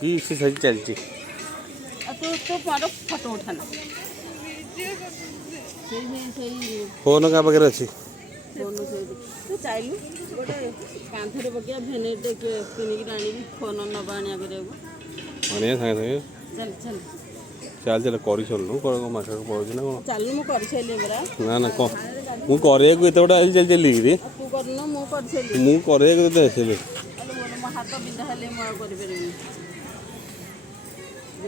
की सही चलती तो मारो फोटो उठाना फोन क्या पाखे अच्छी फोन से तू चाहलु गोटे कांथरे पकिया भेनेटे किनिक आनी फोन नबा आनिया आने सागे चल चल चल चल कर चलनु मास पड़ोसी ना कौन चल मु कर सारे बरा ना ना कौन मुझे एत गोटे चल चल तू करनु मु कर सारे मुझे मो हाथ बिंधा हेले मु कर